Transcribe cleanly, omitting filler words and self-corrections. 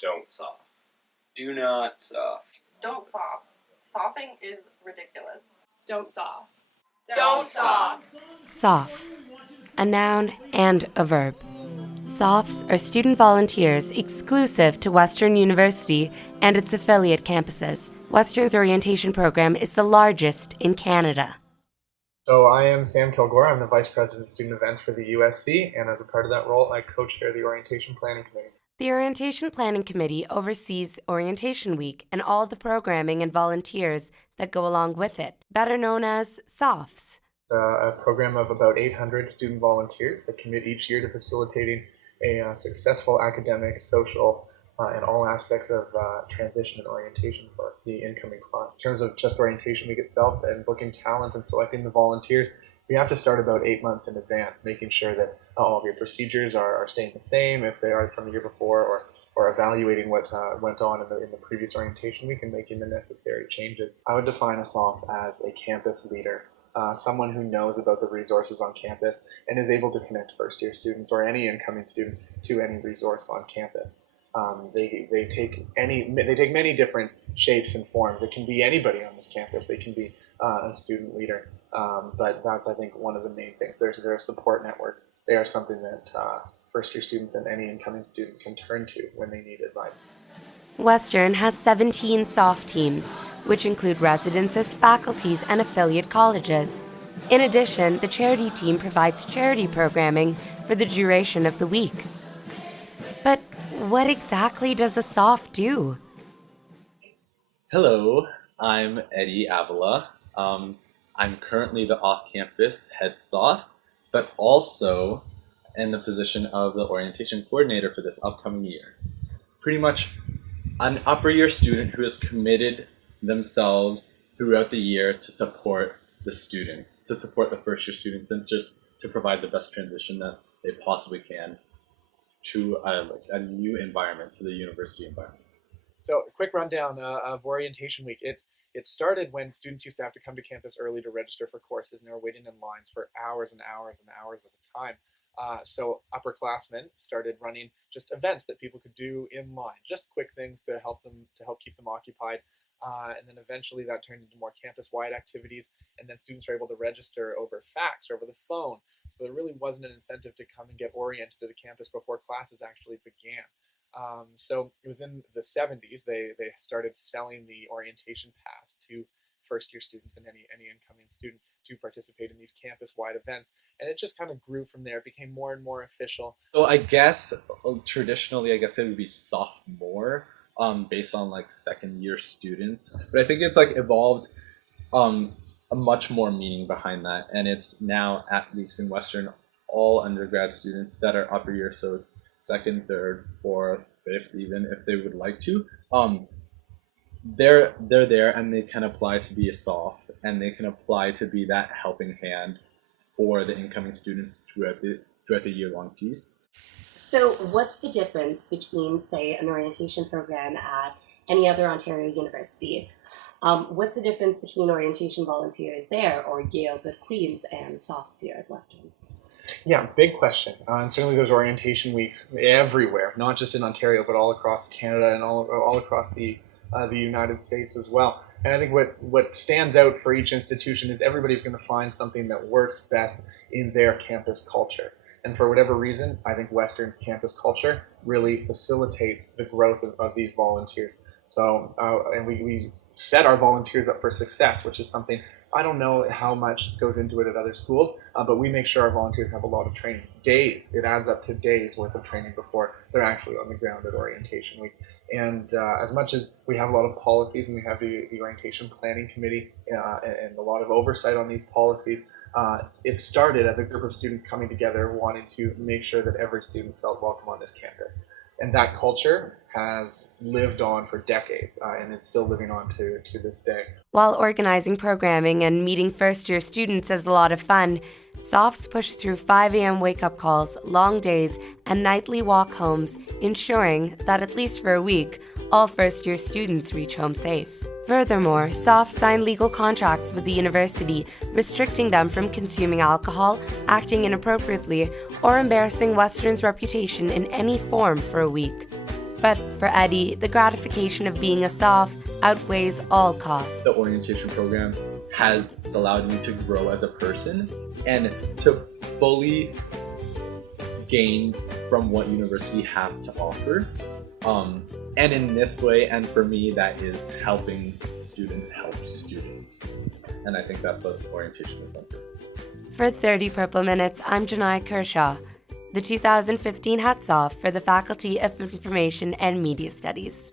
Don't soft. Do not soft. Don't soft. Sophing is ridiculous. Don't soft. Don't soft. Soph, a noun and a verb. Sophs are student volunteers exclusive to Western University and its affiliate campuses. Western's orientation program is the largest in Canada. So I am Sam Kilgour. I'm the Vice President of Student Events for the USC, and as a part of that role, I co-chair the Orientation Planning Committee. The Orientation Planning Committee oversees Orientation Week and all the programming and volunteers that go along with it, better known as SOFs. A program of about 800 student volunteers that commit each year to facilitating a successful academic, social, and all aspects of transition and orientation for the incoming class. In terms of just Orientation Week itself and booking talent and selecting the volunteers, we have to start about 8 months in advance, making sure that all of your procedures are staying the same if they are from the year before, or evaluating what went on in the previous orientation week and making the necessary changes. I would define a SOF as a campus leader, someone who knows about the resources on campus and is able to connect first-year students or any incoming students to any resource on campus. They take many different shapes and forms. It can be anybody on this campus. They can be a student leader, but that's, I think, one of the main things. They're a support network. They are something that first-year students and any incoming student can turn to when they need advice. Western has 17 SOF teams, which include residences, faculties, and affiliate colleges. In addition, the charity team provides charity programming for the duration of the week. But what exactly does a SOF do? Hello, I'm Eddy Avila. I'm currently the off-campus head SOF, but also in the position of the Orientation Coordinator for this upcoming year. Pretty much an upper year student who has committed themselves throughout the year to support the students, to support the first year students, and just to provide the best transition that they possibly can to a new environment, to the university environment. So a quick rundown of Orientation Week. It started when students used to have to come to campus early to register for courses, and they were waiting in lines for hours and hours and hours at a time. So upperclassmen started running just events that people could do in line, just quick things to help keep them occupied. And then eventually that turned into more campus-wide activities, and then students were able to register over fax or over the phone. So there really wasn't an incentive to come and get oriented to the campus before classes actually began. So it was in the 70s they started selling the orientation pass to first-year students and any incoming student to participate in these campus-wide events. And it just kind of grew from there. It became more and more official. So I guess traditionally, it would be sophomore, based on like second-year students. But I think it's like evolved a much more meaning behind that, and it's now, at least in Western, all undergrad students that are upper year, so second, third, fourth, fifth, even if they would like to, they're there and they can apply to be a SOF, and they can apply to be that helping hand for the incoming students throughout the year-long piece. So what's the difference between, say, an orientation program at any other Ontario university? What's the difference between orientation volunteers there, or Yale's at Queen's, and SOFs here at Western? Yeah, big question. And certainly there's orientation weeks everywhere, not just in Ontario, but all across Canada and all across the United States as well. And I think what stands out for each institution is everybody's going to find something that works best in their campus culture. And for whatever reason, I think Western's campus culture really facilitates the growth of these volunteers. So, and we set our volunteers up for success, which is something I don't know how much goes into it at other schools, but we make sure our volunteers have a lot of training. Days, it adds up to days worth of training before they're actually on the ground at Orientation Week. And as much as we have a lot of policies, and we have the Orientation Planning Committee and a lot of oversight on these policies, it started as a group of students coming together wanting to make sure that every student felt welcome on this campus. And that culture has lived on for decades, and it's still living on to this day. While organizing programming and meeting first-year students is a lot of fun, SOFs push through 5 a.m. wake-up calls, long days, and nightly walk-homes, ensuring that at least for a week, all first-year students reach home safe. Furthermore, SOFs sign legal contracts with the university, restricting them from consuming alcohol, acting inappropriately, or embarrassing Western's reputation in any form for a week. But for Eddy, the gratification of being a Soph outweighs all costs. The orientation program has allowed me to grow as a person and to fully gain from what university has to offer. And in this way, and for me, that is helping students help students. And I think that's what orientation is done for. For 30 Purple Minutes, I'm Jenai Kershaw. The 2015 hats off for the Faculty of Information and Media Studies.